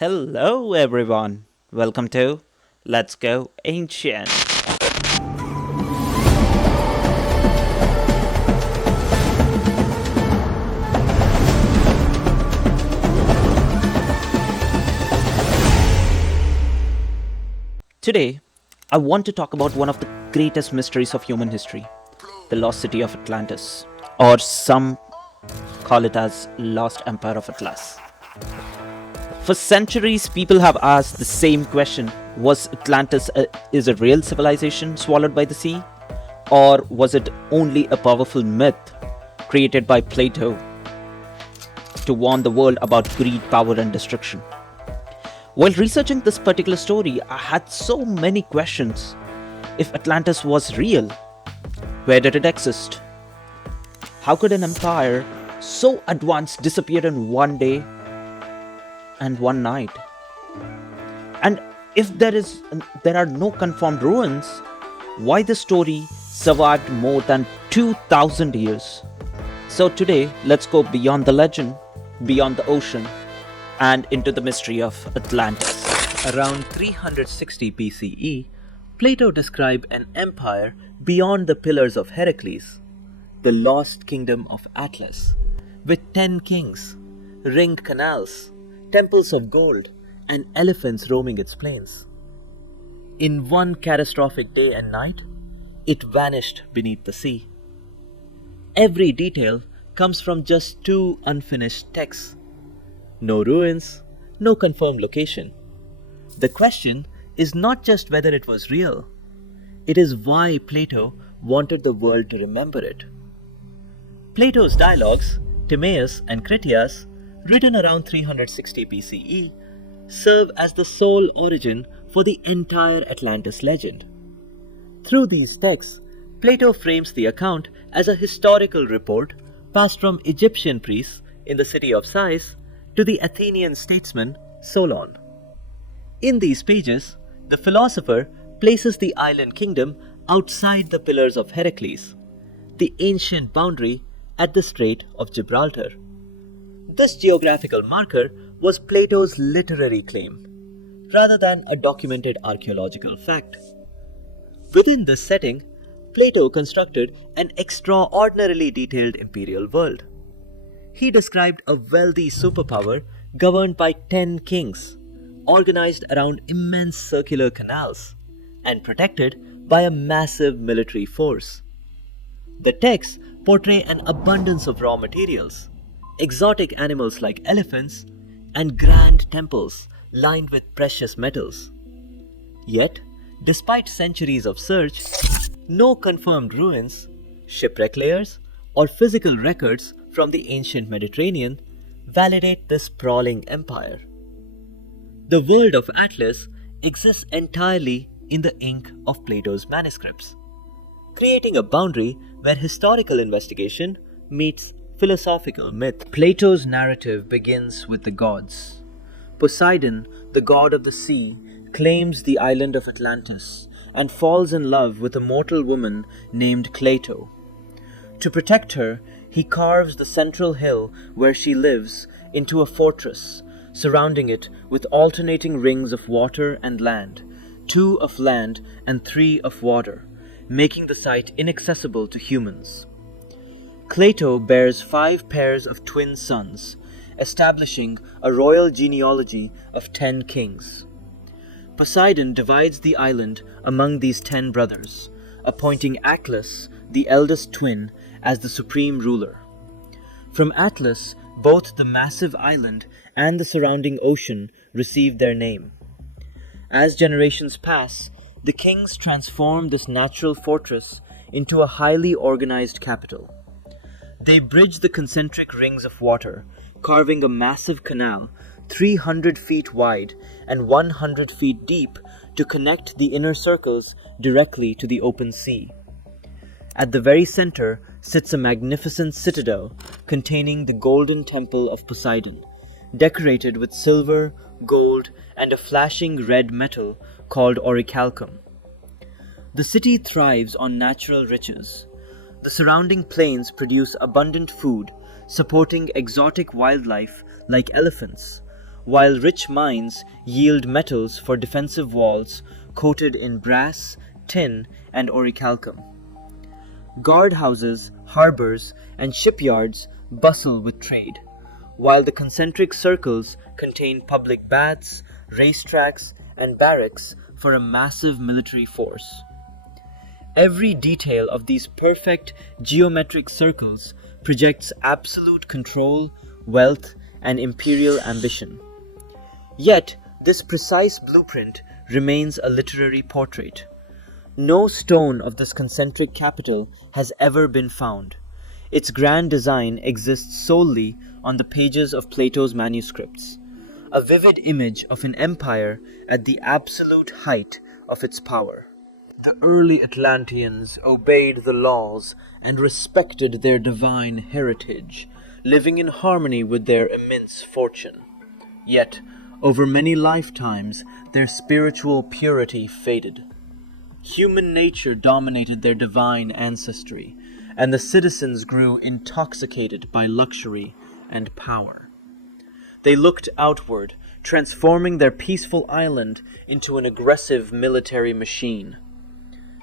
Hello everyone. Welcome to Let's Go Ancient. Today, I want to talk about one of the greatest mysteries of human history, the lost city of Atlantis, or some call it as Lost Empire of Atlas. For centuries, people have asked the same question. Was Atlantis is a real civilization swallowed by the sea? Or was it only a powerful myth created by Plato to warn the world about greed, power, and destruction? While researching this particular story, I had so many questions. If Atlantis was real, where did it exist? How could an empire so advanced disappear in one day and one night? And if there are no confirmed ruins, why the story survived more than 2000 years? So today, let's go beyond the legend, beyond the ocean, and into the mystery of Atlantis. Around 360 BCE, Plato described an empire beyond the Pillars of Heracles, the lost kingdom of Atlas, with 10 kings, ringed canals, temples of gold, and elephants roaming its plains. In one catastrophic day and night, it vanished beneath the sea. Every detail comes from just 2 unfinished texts. No ruins, no confirmed location. The question is not just whether it was real, it is why Plato wanted the world to remember it. Plato's dialogues, Timaeus and Critias, written around 360 BCE, serve as the sole origin for the entire Atlantis legend. Through these texts, Plato frames the account as a historical report passed from Egyptian priests in the city of Sais to the Athenian statesman Solon. In these pages, the philosopher places the island kingdom outside the Pillars of Heracles, the ancient boundary at the Strait of Gibraltar. This geographical marker was Plato's literary claim, rather than a documented archaeological fact. Within this setting, Plato constructed an extraordinarily detailed imperial world. He described a wealthy superpower governed by 10 kings, organized around immense circular canals, and protected by a massive military force. The texts portray an abundance of raw materials, exotic animals like elephants, and grand temples lined with precious metals. Yet, despite centuries of search, no confirmed ruins, shipwreck layers, or physical records from the ancient Mediterranean validate this sprawling empire. The world of Atlas exists entirely in the ink of Plato's manuscripts, creating a boundary where historical investigation meets philosophical myth. Plato's narrative begins with the gods. Poseidon, the god of the sea, claims the island of Atlantis and falls in love with a mortal woman named Cleito. To protect her, he carves the central hill where she lives into a fortress, surrounding it with alternating rings of water and land, 2 of land and 3 of water, making the site inaccessible to humans. Cleito bears 5 pairs of twin sons, establishing a royal genealogy of 10 kings. Poseidon divides the island among these 10 brothers, appointing Atlas, the eldest twin, as the supreme ruler. From Atlas, both the massive island and the surrounding ocean receive their name. As generations pass, the kings transform this natural fortress into a highly organized capital. They bridge the concentric rings of water, carving a massive canal 300 feet wide and 100 feet deep to connect the inner circles directly to the open sea. At the very center sits a magnificent citadel containing the golden temple of Poseidon, decorated with silver, gold, and a flashing red metal called orichalcum. The city thrives on natural riches. The surrounding plains produce abundant food, supporting exotic wildlife like elephants, while rich mines yield metals for defensive walls coated in brass, tin, and orichalcum. Guardhouses, harbors, and shipyards bustle with trade, while the concentric circles contain public baths, racetracks, and barracks for a massive military force. Every detail of these perfect geometric circles projects absolute control, wealth, and imperial ambition. Yet, this precise blueprint remains a literary portrait. No stone of this concentric capital has ever been found. Its grand design exists solely on the pages of Plato's manuscripts, a vivid image of an empire at the absolute height of its power. The early Atlanteans obeyed the laws and respected their divine heritage, living in harmony with their immense fortune. Yet, over many lifetimes, their spiritual purity faded. Human nature dominated their divine ancestry, and the citizens grew intoxicated by luxury and power. They looked outward, transforming their peaceful island into an aggressive military machine.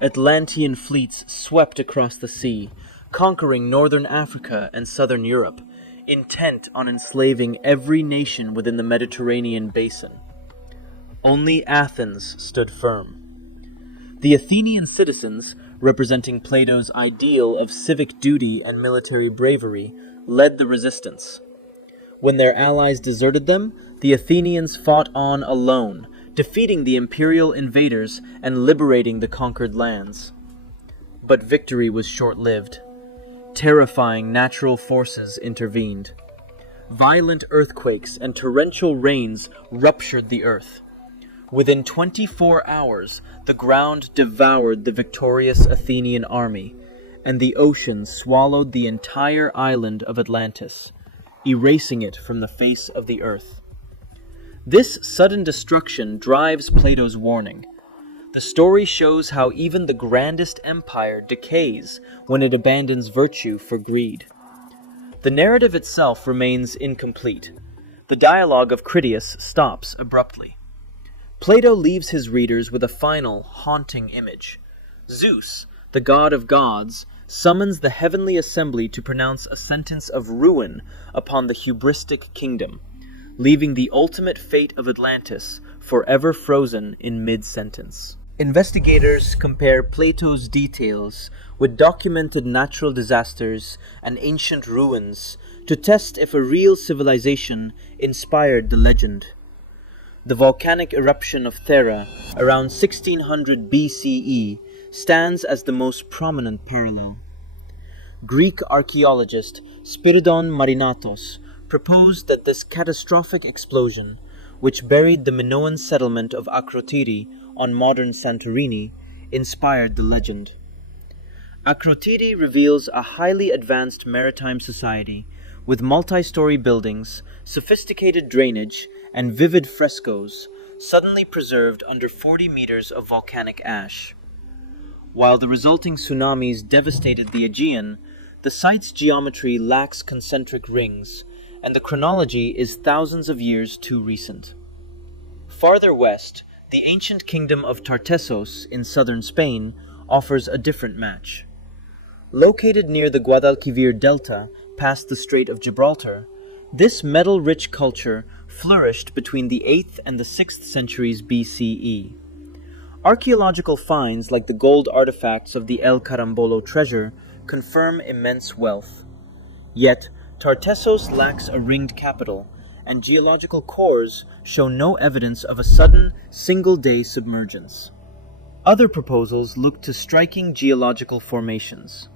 Atlantean fleets swept across the sea, conquering northern Africa and southern Europe, intent on enslaving every nation within the Mediterranean basin. Only Athens stood firm. The Athenian citizens, representing Plato's ideal of civic duty and military bravery, led the resistance. When their allies deserted them, the Athenians fought on alone, defeating the imperial invaders and liberating the conquered lands. But victory was short-lived. Terrifying natural forces intervened. Violent earthquakes and torrential rains ruptured the earth. Within 24 hours, the ground devoured the victorious Athenian army, and the ocean swallowed the entire island of Atlantis, erasing it from the face of the earth. This sudden destruction drives Plato's warning. The story shows how even the grandest empire decays when it abandons virtue for greed. The narrative itself remains incomplete. The dialogue of Critias stops abruptly. Plato leaves his readers with a final, haunting image. Zeus, the god of gods, summons the heavenly assembly to pronounce a sentence of ruin upon the hubristic kingdom, leaving the ultimate fate of Atlantis forever frozen in mid-sentence. Investigators compare Plato's details with documented natural disasters and ancient ruins to test if a real civilization inspired the legend. The volcanic eruption of Thera around 1600 BCE stands as the most prominent parallel. Greek archaeologist Spiridon Marinatos proposed that this catastrophic explosion, which buried the Minoan settlement of Akrotiri on modern Santorini, inspired the legend. Akrotiri reveals a highly advanced maritime society with multi-story buildings, sophisticated drainage, and vivid frescoes, suddenly preserved under 40 meters of volcanic ash. While the resulting tsunamis devastated the Aegean, the site's geometry lacks concentric rings, and the chronology is thousands of years too recent. Farther west, the ancient kingdom of Tartessos in southern Spain offers a different match. Located near the Guadalquivir Delta, past the Strait of Gibraltar, this metal-rich culture flourished between the 8th and the 6th centuries BCE. Archaeological finds like the gold artifacts of the El Carambolo treasure confirm immense wealth. Yet, Tartessos lacks a ringed capital, and geological cores show no evidence of a sudden, single-day submergence. Other proposals look to striking geological formations.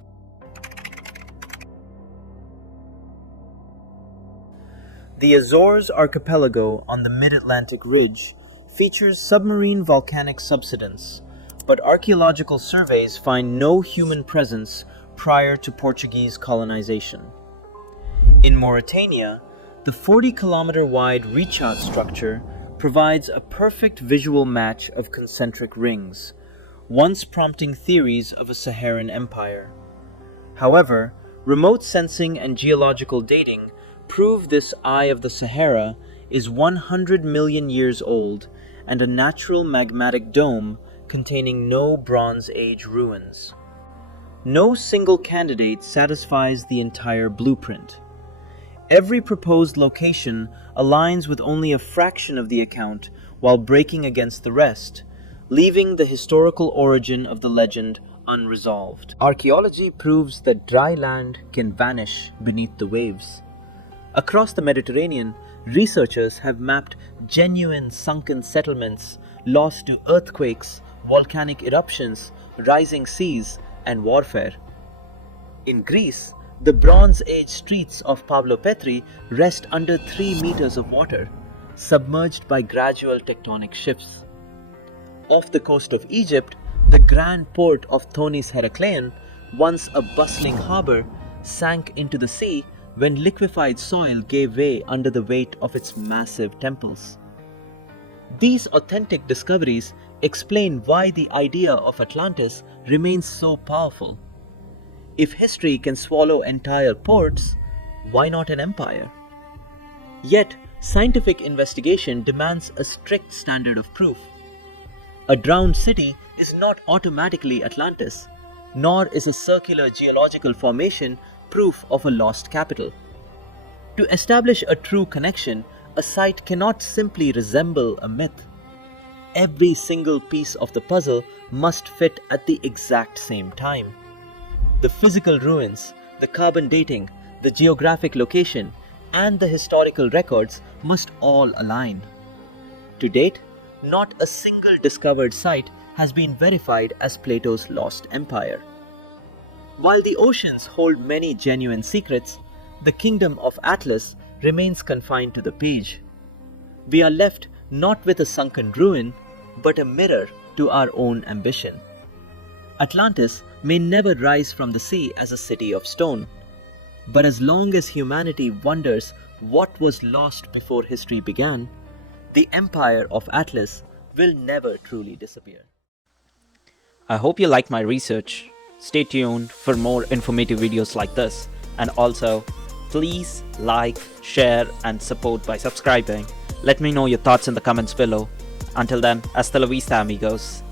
The Azores archipelago on the mid-Atlantic ridge features submarine volcanic subsidence, but archaeological surveys find no human presence prior to Portuguese colonization. In Mauritania, the 40-kilometer-wide Richat Structure provides a perfect visual match of concentric rings, once prompting theories of a Saharan empire. However, remote sensing and geological dating prove this Eye of the Sahara is 100 million years old and a natural magmatic dome containing no Bronze Age ruins. No single candidate satisfies the entire blueprint. Every proposed location aligns with only a fraction of the account while breaking against the rest, leaving the historical origin of the legend unresolved. Archaeology proves that dry land can vanish beneath the waves. Across the Mediterranean, researchers have mapped genuine sunken settlements lost to earthquakes, volcanic eruptions, rising seas, and warfare. In Greece, the Bronze Age streets of Pavlopetri rest under 3 meters of water, submerged by gradual tectonic shifts. Off the coast of Egypt, the grand port of Thonis Herakleion, once a bustling harbor, sank into the sea when liquefied soil gave way under the weight of its massive temples. These authentic discoveries explain why the idea of Atlantis remains so powerful. If history can swallow entire ports, why not an empire? Yet, scientific investigation demands a strict standard of proof. A drowned city is not automatically Atlantis, nor is a circular geological formation proof of a lost capital. To establish a true connection, a site cannot simply resemble a myth. Every single piece of the puzzle must fit at the exact same time. The physical ruins, the carbon dating, the geographic location, and the historical records must all align. To date, not a single discovered site has been verified as Plato's lost empire. While the oceans hold many genuine secrets, the kingdom of Atlas remains confined to the page. We are left not with a sunken ruin, but a mirror to our own ambition. Atlantis may never rise from the sea as a city of stone, but as long as humanity wonders what was lost before history began, the empire of Atlas will never truly disappear. I hope you like my research. Stay tuned for more informative videos like this, and also please like, share and support by subscribing. Let me know your thoughts in the comments below. Until then, hasta la vista amigos.